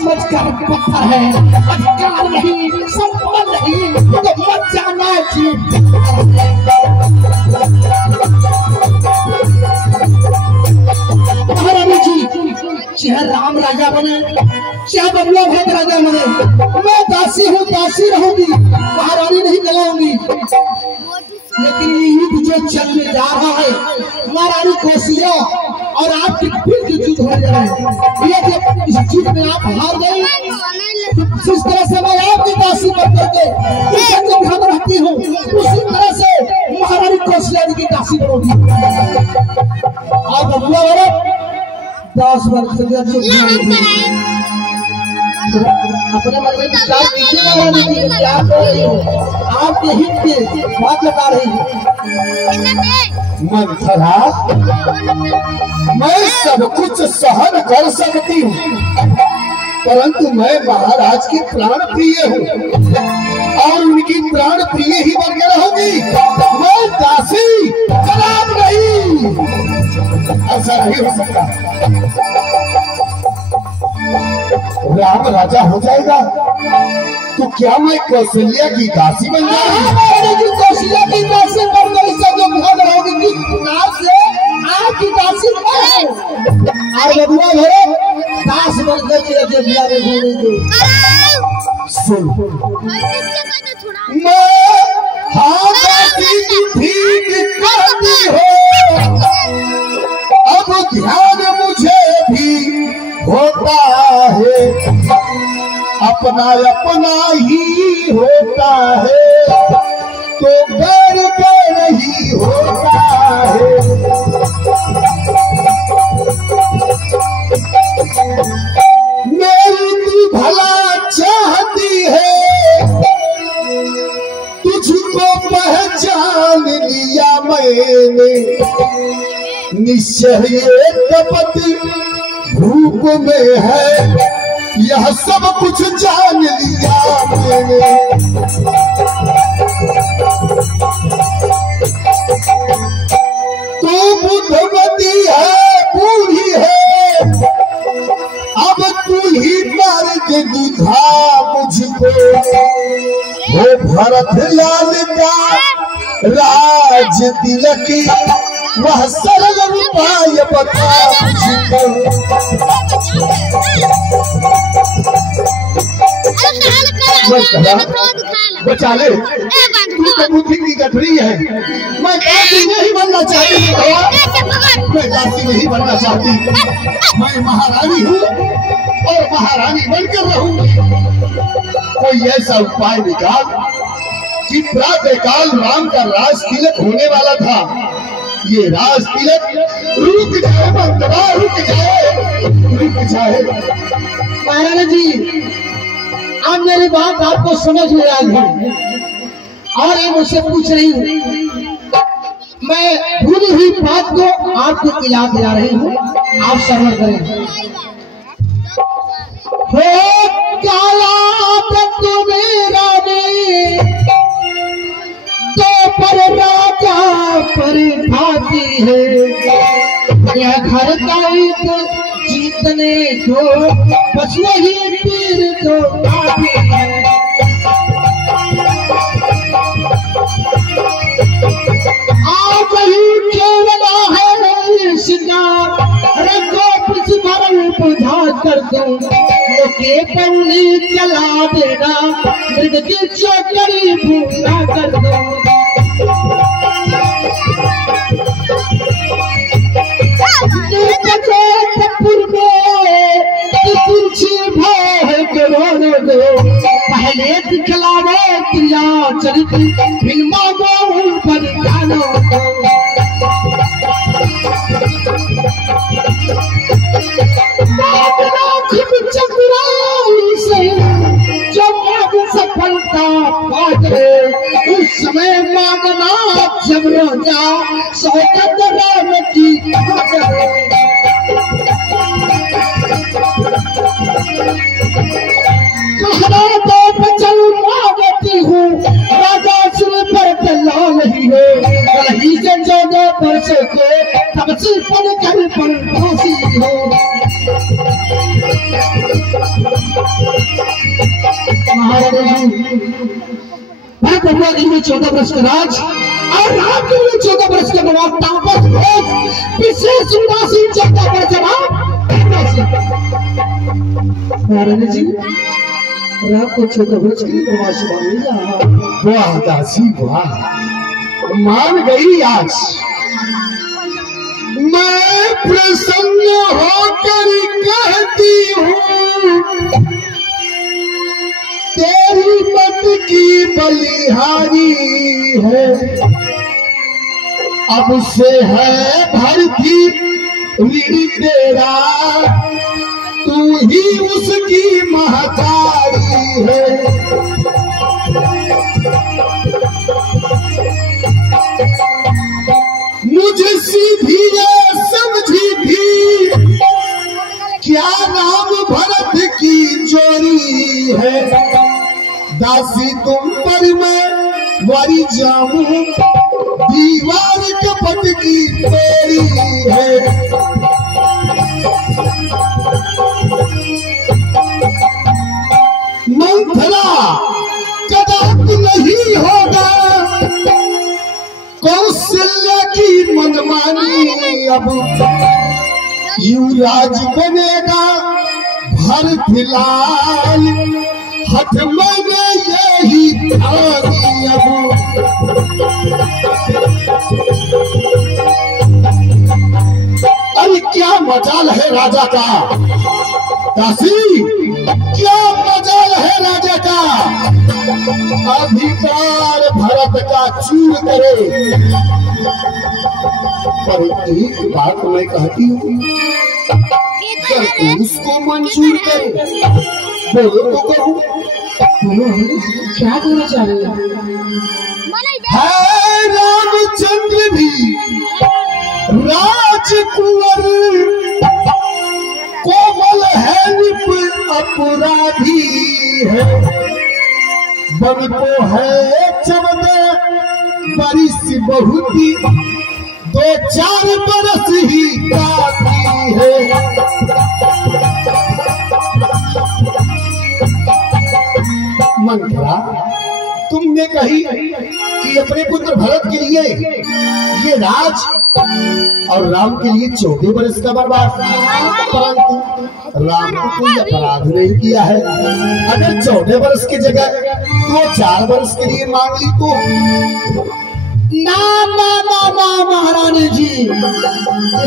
समझ कर पत्थर है, अधिकार नहीं, सम्मान नहीं, तो मत जाना जी। महारानी जी, चाहे राम राजा बने, चाहे बबुआ भक्त राजा बने, मैं दासी हूँ, दासी रहूंगी, महारानी नहीं कहलाऊंगी। लेकिन ये युद्ध जो चलने जा रहा है, महारानी कौशल्या और आपकी फिर से युद्ध हो रहा है। ये इस युद्ध में आप हार गए, जिस तरह से मैं आपकी दासी बन करके ध्यान रखती हूँ, उसी तरह से महारानी कौशल्या की दासी बनोगी। और बबुआ वाले 10 वर्ष से अपने मन में विचार कीजिए, क्या कर रही हो, आपके हित की बात लगा रही है। मंथरा, मैं सब कुछ सहन कर सकती हूँ, परंतु मैं महाराज की प्राण प्रिय हूँ और उनकी प्राण प्रिय ही बनकर रहूंगी। मैं दासी खराब नहीं, ऐसा नहीं हो सकता। राम राजा हो जाएगा तो क्या मैं कौशल्या की दासी बन जाऊंगी? कौशल्या की दासी बनकर इससे जो भाग रहोगी कि नाम से आपकी दासी और बबुआ भरे दास बनकर के देविया में घूमेंगे। सुन, मैं हाँ दासी ठीक करती हो, अब ध्यान मुझे भी होता है, अपना अपना ही होता है, तो बैर के नहीं होता है। मेरी तू भला चाहती है, तुझको पहचान लिया मैंने, निश्चय ये कपट रूप में है, यह सब कुछ जान लिया मैंने। तू बुद्धवती है, बूढ़ी है, अब तू ही मार्ग दिखा मुझको, वो भरत लाल का राज तिलक, वह सरल उपाय बता मुझको। बचा ले, तू तो बुद्धि की गठरी है। मैं दासी नहीं बनना चाहती, मैं दासी नहीं बनना चाहती, मैं महारानी हूँ और महारानी बनकर रहूंगी। कोई ऐसा उपाय निकाल कि प्रातः काल राम का राज तिलक होने वाला था, ये राज तिलक रुक जाए, मंत्रा रुक जाए, रुक जाए। महारानी जी, अब मेरी बात आपको समझ में आ गई और ये मुझसे पूछ रही हूँ, मैं भूली हुई बात को आपको याद दिला रही हूँ, आप श्रवण करें। हो काला तो मेरा ने तो पर राजा पर भाती है, यह घर का एक जीतने को बच नहीं तीर तो काफी है। आप ही केवला है शिकार, रखो कुछ भरल बुझा कर दो, के पंडी चला देना, मृग की चौकड़ी भूला कर दो। पहले दिखलावे क्रिया चरित्र, फिर मांगो पर जानो। चतुराई से जब सफलता पाते, उस समय मांगना जब रोजा शौकत राम की कहना तो बचल मांगती हूँ, राजा सिर पर चला नहीं है, कहीं से 14 वर्ष को तब से पढ़ कर पर फांसी हो। मैं बबुआ के लिए 14 वर्ष का राज और राम के लिए 14 वर्ष का नवाब तापस विशेष उदासी 14 वर्ष महारानी जी राम को 14 वर्ष के लिए प्रवास मांगे। वाह दासी वाह, मान गई आज। मैं प्रसन्न होकर कहती हूँ तेरी मत की बलिहारी है, अब से है भरती ऋण तेरा, तू ही उसकी महतारी है। मुझे सीधी समझी थी क्या राम भरत की चोरी है, दासी तुम पर मैं वारी जाऊं दीवार कपट की तोड़ी है। मंथरा कदापि नहीं होगा कौशल्या की मनमानी, अब युवराज बनेगा भरत लाल, हठ मैंने यही ठानी। अब अरे क्या मजाल है राजा का, दासी क्या मजाल है राजा का, अधिकार भरत का चूर करे। पर एक बात मैं कहती हूँ, उसको मंजूर करे बोलो तो कहूँ। क्या कहना चाह रहे है रामचंद्र भी राजकुंवर, कोमल है निप अपराधी है, बन को है 14 बरिस बहुत ही, 2-4 बरस ही काफी है। मंथरा तुमने कही कि अपने पुत्र भरत के लिए ये राज और राम के लिए 14 बरस का बर्बाद, परंतु राम को कोई अपराध नहीं किया है। अगर 14 बरस की जगह 2-4 बरस के लिए मांग ली तो ना ना ना ना महारानी जी,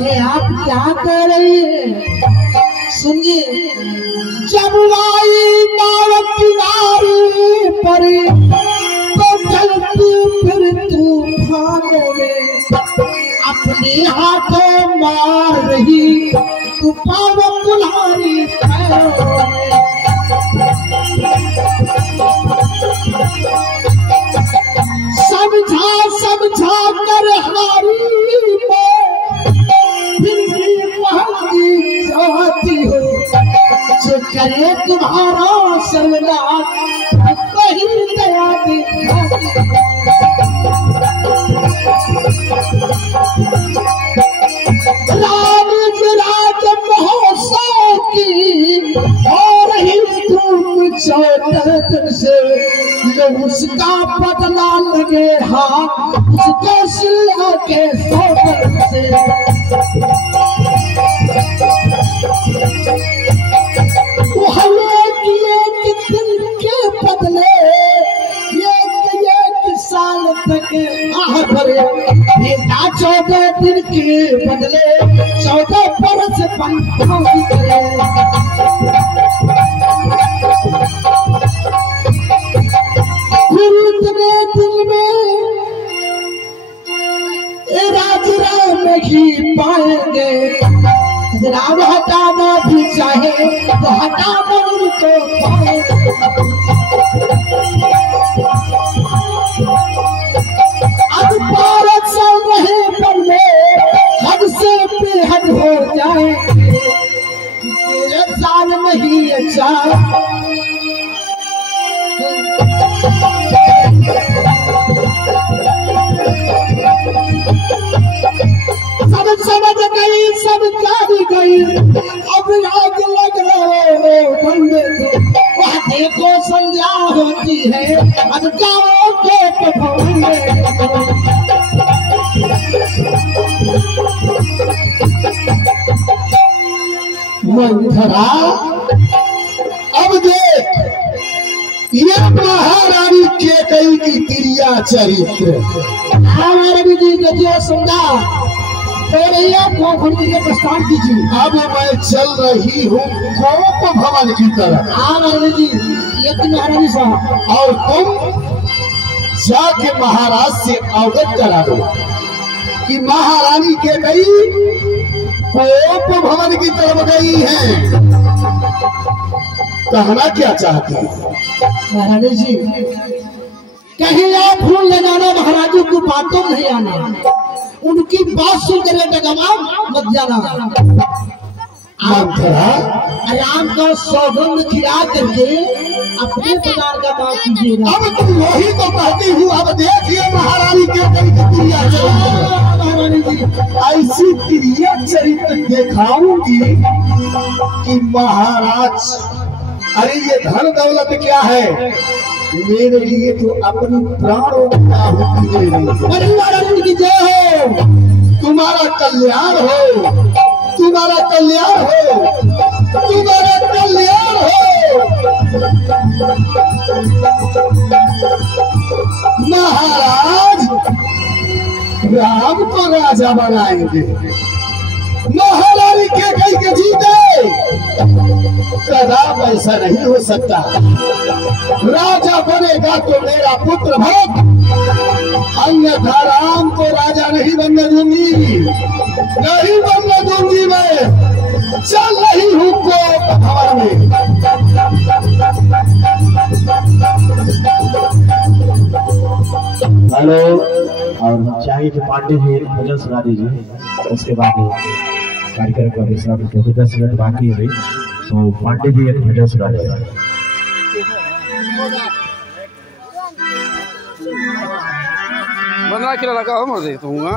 ये आप क्या कह रही है? सुनिए, जब आई नाव किनारे पर तो चलती फिर तूफानों में, अपने हाथों मार रही तूफान कुल्हाड़ी पैरों में। समझा समझा कर हारी मैं, फिर भी महंगी चाहती हो, जो करे तुम्हारा सर्वनाश वही दया दिखाती। राम राज महोत्सव की हो रही धूम 14 दिन से, जो उसका बदला लगे हाथ उसको सिला के 100 से। एक दिन के बदले एक साल तक आह भरे, 14 दिन के बदले 14 बरस बंधुआई करे। इतने दिल में राज राम ही पाएंगे, राम हटाना भी चाहे तो हटाना उनको पाएंगे। अब भारत चल रहे बल्ले हद से बेहद हो जाएंगे, तेरे साल नहीं अच्छा। सब समझ गई, सब जान गई, अब आग लग रहे हो बंदे तो वह देखो संध्या होती है, अब जाओ कोप भवन में। मंथरा अब देख ये महारानी केकई की क्रिया चरित्र। हमारे भी देखिए सुनना तो रही के प्रस्थान कीजिए। अब मैं चल रही हूँ कोप भवन की तरफ। महारानी जी ये महारानी साहब, और तुम जाके महाराज से अवगत करा दो कि महारानी केकई कोप भवन की तरफ गई है। कहना क्या चाहती है महारानी जी? कहीं आप फूल लगाना, महाराजों की बातों नहीं आना, उनकी बात सुनकर डगमा मत जाना। आराम का सौगंध खिला करके अपने प्रकार का काम कीजिएगा। अब तुम वही तो कहती हूँ। अब देखिए महारानी के क्रिया महारानी जी ऐसी क्रिया चरित्र दिखाऊंगी कि महाराज, अरे ये धन दौलत क्या है मेरे लिए, तो अपनी प्राणों की जय हो, तुम्हारा कल्याण हो, तुम्हारा कल्याण हो, तुम्हारा कल्याण हो। महाराज राम को राजा बनाएंगे, महारानी के कई के जीते। कदाप ऐसा नहीं हो सकता। राजा बनेगा तो मेरा पुत्र भरत, अन्यथा राम को राजा नहीं बनने दूंगी, नहीं बनने दूंगी। मैं चल रही हूँ कोप भवन में। हेलो, और चाहिए कि पांडे जी एक भजन सुना दीजिए, उसके बाद कार्यक्रम का विश्राम, क्योंकि 10 मिनट बाकी है। तो पांडे जी एक भजन सुना दीजिए। बना के लगा हो मर दूंगा।